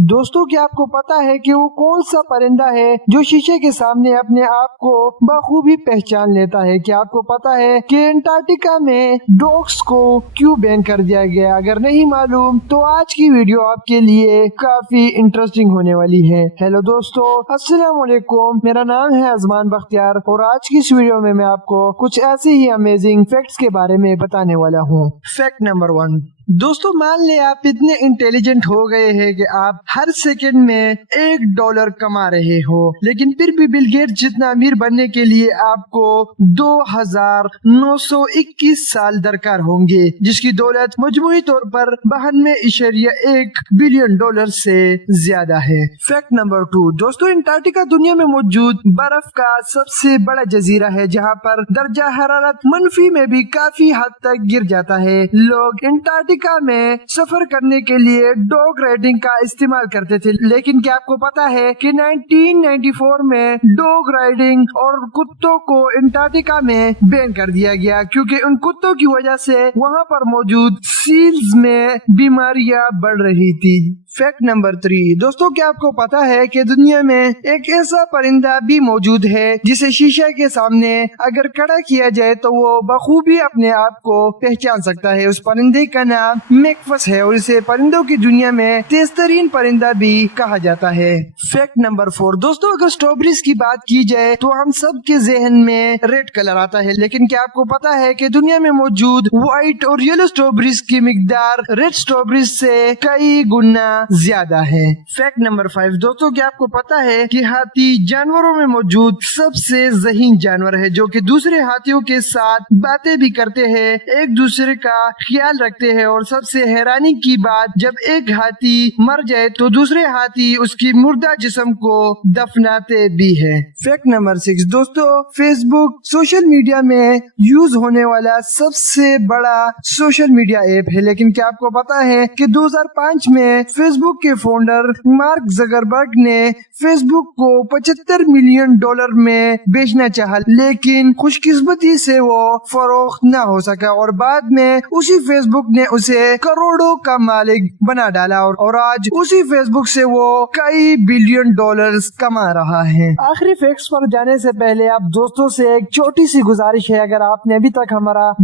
दोस्तों क्या आपको पता है कि वो कौन सा परिंदा है जो शीशे के सामने अपने आप को बखूबी पहचान लेता है? क्या आपको पता है कि अंटार्कटिका में डॉग्स को क्यों बैन कर दिया गया? अगर नहीं मालूम तो आज की वीडियो आपके लिए काफी इंटरेस्टिंग होने वाली है। हेलो दोस्तों, अस्सलाम वालेकुम, मेरा नाम है अजमान बख्तियार और आज की इस वीडियो में मैं आपको कुछ ऐसे ही अमेजिंग फैक्ट्स के बारे में बताने वाला हूँ। फैक्ट नंबर 1, दोस्तों मान ले आप इतने इंटेलिजेंट हो गए हैं कि आप हर सेकंड में $1 कमा रहे हो, लेकिन फिर भी बिल गेट्स जितना अमीर बनने के लिए आपको 2921 साल दरकार होंगे, जिसकी दौलत मजमूई तौर पर 92.1 बिलियन डॉलर से ज्यादा है। फैक्ट नंबर 2, दोस्तों अंटार्कटिका दुनिया में मौजूद बर्फ का सबसे बड़ा जजीरा है, जहाँ पर दर्जा हरारत मनफी में भी काफी हद तक गिर जाता है। लोग अंटार्कटिका में सफर करने के लिए डॉग राइडिंग का इस्तेमाल करते थे, लेकिन क्या आपको पता है कि 1994 में डॉग राइडिंग और कुत्तों को अंटार्कटिका में बैन कर दिया गया, क्योंकि उन कुत्तों की वजह से वहां पर मौजूद सील्स में बीमारियां बढ़ रही थी। फैक्ट नंबर 3, दोस्तों क्या आपको पता है कि दुनिया में एक ऐसा परिंदा भी मौजूद है जिसे शीशे के सामने अगर खड़ा किया जाए तो वो बखूबी अपने आप को पहचान सकता है। उस परिंदे का नाम मैकफस है और इसे परिंदों की दुनिया में तेज तरीन परिंदा भी कहा जाता है। फैक्ट नंबर 4, दोस्तों अगर स्ट्रॉबेरीज की बात की जाए तो हम सब के जहन में रेड कलर आता है, लेकिन क्या आपको पता है कि दुनिया में मौजूद व्हाइट और येलो स्ट्रॉबेरीज की मिकदार रेड स्ट्रॉबेरीज से कई गुना ज्यादा है। फैक्ट नंबर 5, दोस्तों क्या आपको पता है कि हाथी जानवरों में मौजूद सबसे ज़हीन जानवर है, जो कि दूसरे हाथियों के साथ बातें भी करते हैं, एक दूसरे का ख्याल रखते हैं और सबसे हैरानी की बात, जब एक हाथी मर जाए तो दूसरे हाथी उसकी मुर्दा जिस्म को दफनाते भी है। फैक्ट नंबर 6, दोस्तों फेसबुक सोशल मीडिया में यूज होने वाला सबसे बड़ा सोशल मीडिया ऐप है, लेकिन क्या आपको पता है कि 2005 में फेसबुक के फाउंडर मार्क ज़करबर्ग ने फेसबुक को $75 मिलियन में बेचना चाहा, लेकिन खुशकिस्मती से वो फरोख्त न हो सका और बाद में उसी फेसबुक ने उसे करोड़ों का मालिक बना डाला और आज उसी फेसबुक से वो कई बिलियन डॉलर्स कमा रहा है। आखिरी फैक्ट्स पर जाने से पहले आप दोस्तों से एक छोटी सी गुजारिश है, अगर आपने अभी तक हमारा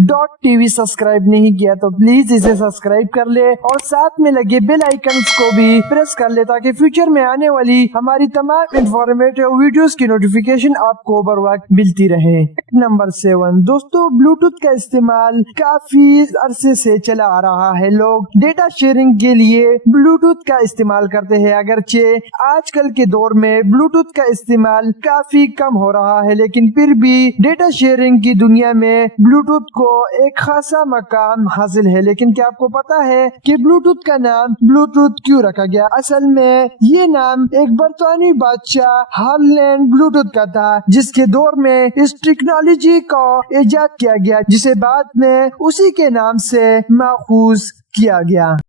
.tv सब्सक्राइब नहीं किया तो प्लीज इसे सब्सक्राइब कर ले और साथ में लगे बेल आइकन को भी प्रेस कर ले, ताकि फ्यूचर में आने वाली हमारी तमाम इंफॉर्मेटिव वीडियोस की नोटिफिकेशन आपको बर वक्त मिलती रहे। नंबर 7, दोस्तों ब्लूटूथ का इस्तेमाल काफी अरसे से चला आ रहा है। लोग डेटा शेयरिंग के लिए ब्लूटूथ का इस्तेमाल करते हैं, अगरचे आजकल के दौर में ब्लूटूथ का इस्तेमाल काफी कम हो रहा है, लेकिन फिर भी डेटा शेयरिंग की दुनिया में ब्लूटूथ को एक खासा मकाम हासिल है। लेकिन क्या आपको पता है कि ब्लूटूथ का नाम ब्लूटूथ क्यों रखा गया? असल में ये नाम एक बरतानी बादशाह हार्लैंड ब्लूटूथ का था, जिसके दौर में इस टेक्नोलॉजी का इजाद किया गया, जिसे बाद में उसी के नाम से माखूज किया गया।